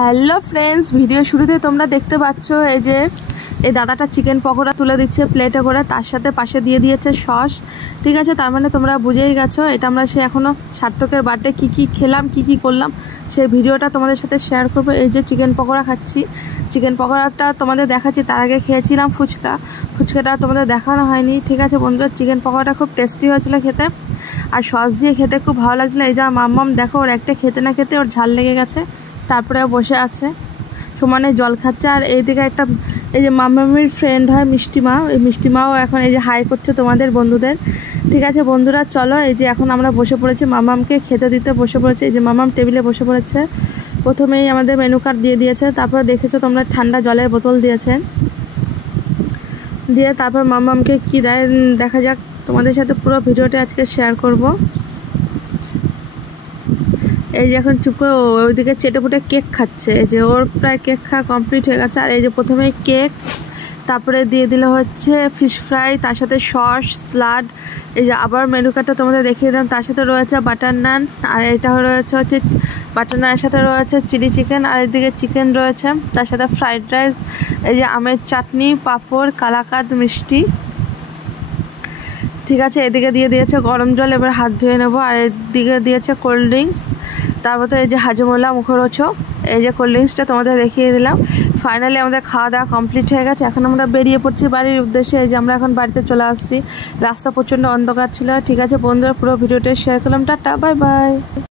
Hello friends, video শুরুতে তোমরা দেখতে পাচ্ছ এই যে এই দাদাটা চিকেন পকোড়া তুলে দিচ্ছে প্লেটে করে, তার সাথে পাশে দিয়ে দিয়েছে সস। ঠিক আছে, তার মানে তোমরা বুঝেই গেছো এটা আমরা সে এখনও সার্থকের বার্থডে কী কী খেলাম কী কী করলাম সেই ভিডিওটা তোমাদের সাথে শেয়ার করবো। এই যে চিকেন পকোড়া খাচ্ছি, চিকেন পকোড়াটা তোমাদের দেখাচ্ছি। তার আগে খেয়েছিলাম ফুচকাটা তোমাদের দেখানো হয়নি। ঠিক আছে বন্ধুরা, চিকেন পকোড়াটা খুব টেস্টি হয়েছিল খেতে, আর সস দিয়ে খেতে খুব ভালো লাগছিলো। এই যে মাম্মাম দেখো, ওর একটা খেতে না খেতে ওর ঝাল লেগে গেছে, তারপরে বসে আছে সমানে জল খাচ্ছে। আর এইদিকে একটা এই যে মাম্মামির ফ্রেন্ড হয় মিষ্টিমা, এই মিষ্টিমাও এখন এই যে হাই করছে তোমাদের বন্ধুদের। ঠিক আছে বন্ধুরা, চলো এই যে এখন আমরা বসে পড়েছি, মাম্মামকে খেতে দিতে বসে পড়েছে। এই যে মাম্মাম টেবিলে বসে পড়েছে। প্রথমেই আমাদের মেনু কার্ড দিয়ে দিয়েছে, তারপর দেখেছো তোমরা ঠান্ডা জলের বোতল দিয়েছে, দিয়ে তারপর মাম্মামকে কি দেয় দেখা যাক। তোমাদের সাথে পুরো ভিডিওটা আজকে শেয়ার করব। এই যে এখন চুপ করে ওইদিকে চেটেপুটে কেক খাচ্ছে। এই যে ওর প্রায় কেক খাওয়া কমপ্লিট হয়ে গেছে। আর এই যে প্রথমেই কেক, তারপরে দিয়ে দিল হচ্ছে ফিশ ফ্রাই, তার সাথে সস, স্যালাড। এই যে আবার মেনু কার্ডটা তোমাদের দেখিয়ে দিলাম, তার সাথে রয়েছে বাটার নান, আর এটা রয়েছে হচ্ছে বাটার নানের সাথে রয়েছে চিলি চিকেন, আর এদিকে চিকেন রয়েছে, তার সাথে ফ্রাইড রাইস, এই যে আমের চাটনি, পাঁপড়, কালাকাঁদ, মিষ্টি। ঠিক আছে, এদিকে দিয়ে দিয়েছে গরম জল, এবার হাত ধুয়ে নেবো। আর এদিকে দিয়েছে কোল্ড ড্রিঙ্কস, তারপর তো এই যে হাজমোলা মুখরোচক। এই যে কোল্ড ড্রিঙ্কসটা তোমাদের দেখিয়ে দিলাম। ফাইনালি আমাদের খাওয়া দাওয়া কমপ্লিট হয়ে গেছে, এখন আমরা বেরিয়ে পড়ছি বাড়ির উদ্দেশ্যে। এই যে আমরা এখন বাড়িতে চলে আসছি, রাস্তা প্রচণ্ড অন্ধকার ছিল। ঠিক আছে বন্ধুরা, পুরো ভিডিওটা শেয়ার করলাম, টাটা বাই বাই।